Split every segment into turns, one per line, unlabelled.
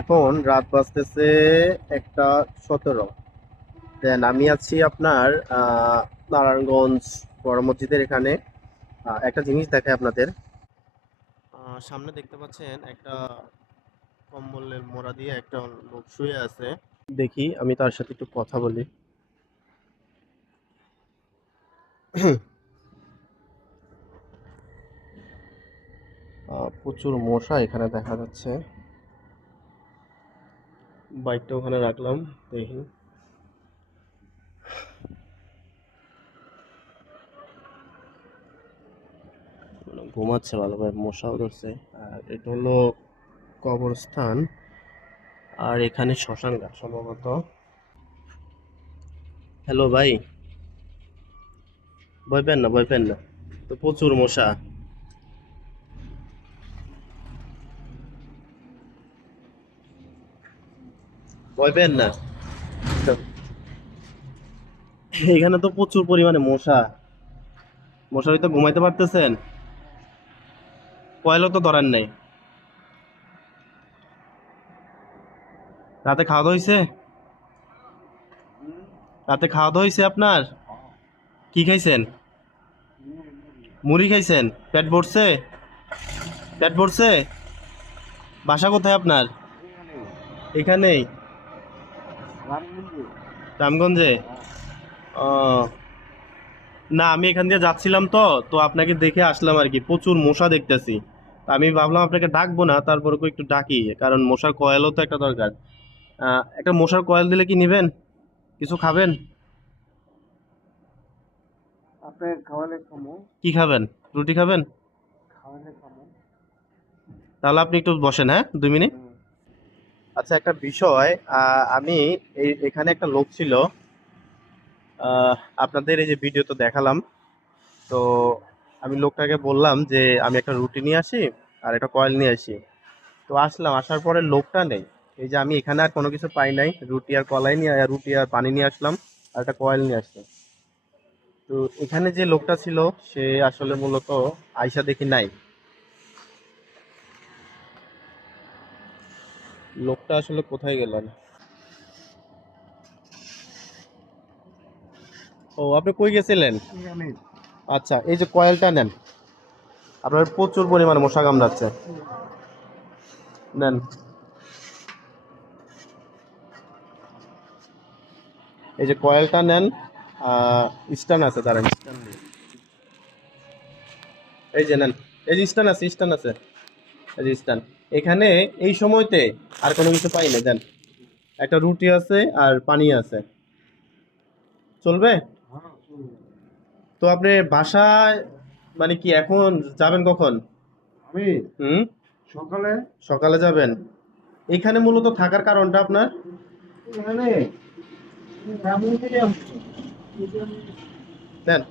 এখন রাত বাজতেছে একটা সতেরো। দেন আমি আছি আপনার নারায়ণগঞ্জ বড় মসজিদের এখানে। একটা জিনিস দেখায় আপনাদের। সামনে দেখতে পাচ্ছেন একটা কম্বলের মোড়া দিয়ে একটা লোক শুয়ে আছে। দেখি, আমি তার সাথে একটু কথা বলি। প্রচুর মশা এখানে দেখা যাচ্ছে। বাইকটা ওখানে রাখলাম, দেখি। মানে ঘুমাচ্ছে ভালোভাবে, মশাও ধরছে। আর এটা হলো কবরস্থান। আর এখানে শ্মশান ঘাট সম্ভবত। হ্যালো ভাই। ভয় পেন না, ভয় পেন না। তো প্রচুর মশা। ভয় পেন না। এখানে তো প্রচুর পরিমাণে মশা। মশারি তো ঘুমাইতে পারতেছেন। কয়েলও তো ধরার নেই। রাতে খাওয়া দাওয়া হয়েছে রাতে খাওয়া দাওয়া হয়েছে আপনার? কি খাইছেন? মুড়ি খাইছেন? পেট ভরছে? পেট ভরছে? বাসা কোথায় আপনার? এখানেই। রামগঞ্জে? ও। না আমি এখান দিয়ে যাচ্ছিলাম তো তো আপনাকে দেখে আসলাম আর কি। প্রচুর মশা দেখতেছি। আমি ভাবলাম আপনাকে ডাকবো না তারপরে একটু ডাকি কারণ মশার কয়েলও তো একটা দরকার। একটা মশার কয়েল দিলে কি নেবেন? কিছু খাবেন? কি খাবেন? রুটি খাবেন? তাহলে আপনি একটু বসেন হ্যাঁ? দুই মিনিট। আচ্ছা একটা বিষয় আমি এখানে একটা লোক ছিল আপনাদের এই যে ভিডিও তো দেখালাম, তো আমি লোকটাকে বললাম যে, আমি একটা রুটি নিয়ে আসি আর একটা কয়েল নিয়ে আসি। তো আসলাম, আসার পরে লোকটা নেই। এই যে আমি এখানে আর কোনো কিছু পাই নাই, রুটি আর কলাই নিয়ে আর রুটি আর পানি নিয়ে আসলাম আর একটা কয়েল নিয়ে আসলাম। তো এখানে যে লোকটা ছিল, সে আসলে মূলত আয়সা দেখি নাই। লোকটা আসলে কোথায় গেলেন? ও আপনি কই গেছিলেন? আচ্ছা এই যে কয়েলটা নেন। আপনার প্রচুর পরিমাণে মশা কামড়াচ্ছে। নেন। এই যে কয়েলটা নেন স্টান আছে দাঁড়ান। স্টান এই যে নেন। এই যে স্টান আছে স্টান আছে। এই এখানে এই সময়তে আর কোনো কিছু পাই না দেন। একটা রুটি আছে আর পানি আছে। চলবে?
হ্যাঁ
তো আপনি বাসায় মানে কি এখন যাবেন কখন?
আমি
হুম?
সকালে।
সকালে যাবেন। এখানে মূলত থাকার কারণটা আপনার? দেন।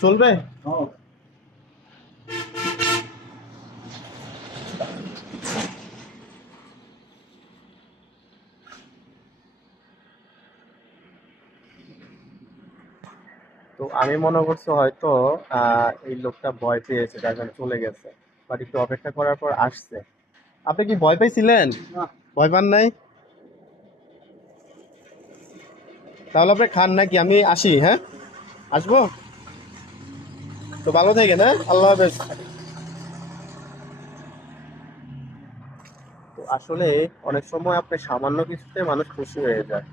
চলবে? তো আমি মনে করছি হয়তো আহ, এই লোকটা ভয় পেয়েছে যার কারণে চলে গেছে। বাট একটু অপেক্ষা করার পর আসছে। আপনি কি ভয় পাইছিলেন? ভয় পান নাই? তাহলে আপনি খান নাকি? আমি আসি হ্যাঁ? আসব? তো ভালো থাকেন হ্যাঁ? আল্লাহ হাফেজ। তো আসলে অনেক সময় আপনি সামান্য কিছুতে মানুষ খুশি হয়ে যায়।